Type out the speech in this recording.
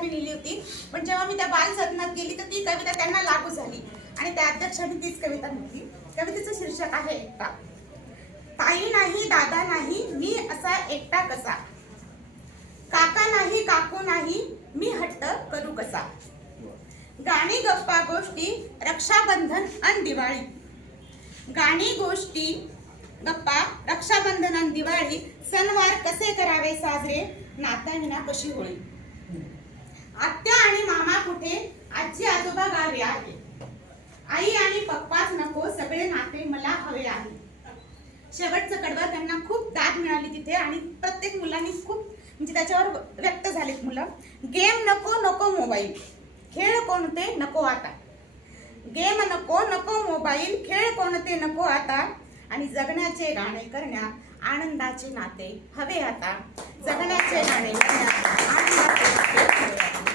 घरी लिहिली होती, पण जेव्हा मी त्या बाल सदनात गेली तर ती कविता त्यांना लागू झाली आणि त्या अध्यक्षांनी तीच कविता म्हटली. कवितेचं शीर्षक आहे एकटा. ताई नाही, दादा नाही, मी असा एकटा कसा. काका नाही, काकू नाही, मी हट्ट करू कसा. गाणी गप्पा गोष्टी, रक्षाबंधन अन दिवाळी. गाणी गोष्टी गप्पा, रक्षाबंधन अन दिवाळी. सणवार कसे करावे साजरे, नात्याविना कशी होळी. आत्या आणि मामा कुठे, आजी आजोबा गावी आहे. आई आणि पप्पाच नको, सगळे नाते मला हवे आहे. शेवटचं कडवं त्यांना खूप दाद मिळाली तिथे आणि प्रत्येक मुलांनी खूप म्हणजे त्याच्यावर व्यक्त झालेत मुलं. गेम नको, नको मोबाईल, खेळ कोणते नको आता. गेम नको, नको मोबाईल, खेळ कोणते नको आता. आणि जगण्याचे गाणे करण्या आनंदाचे नाते हवे आता. जगण्याचे गाणे करण्या आनंदाचे